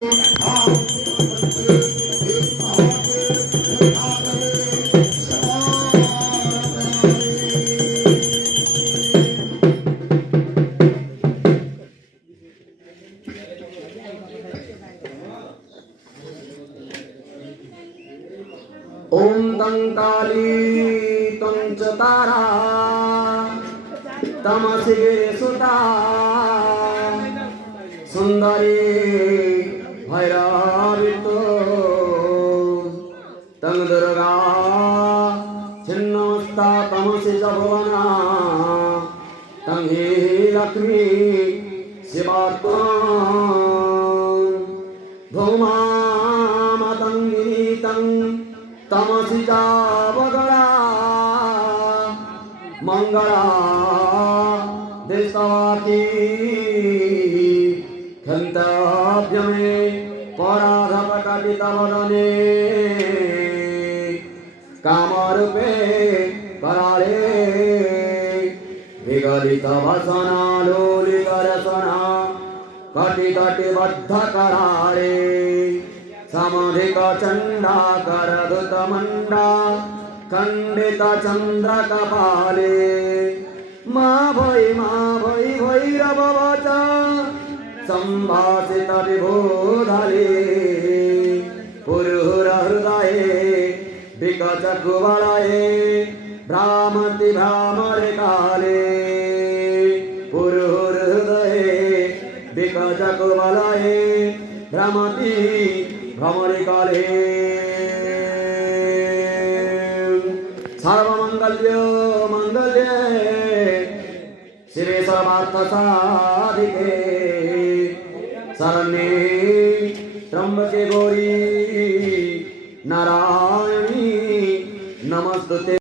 ओम दंकाली तुंच तारा तमसिगे सुता सुंदरी भैरवितो तंग दुर्गा छिन्नमस्ता तमसि च भुवना तंग हे लक्ष्मी शिवात्मा भूमा मतंगिनी तंग तमसि च वगड़ा मंगला देशवाकी खंताभ्यमे पराधपकटितवदने कामरूपे कराळे विगलितवसना लोलितरसना कटिकटिबद्ध कराळे समधिक चंडा करधुत मंडा खंडित चंद्र कपाले मा भई भैरवच संभाषित विभोधले पुरुहुर हृदये विकचकुवलये भ्रामति भ्रामरे काले पुरुहुर हृदये विकचकुवलये भ्रमति भ्रमरे काले सर्वमंगल्य मंगल्ये शिवे सर्वार्थ साधिके शरण्ये त्र्यंबके गौरी नारायणी नमस्तुते।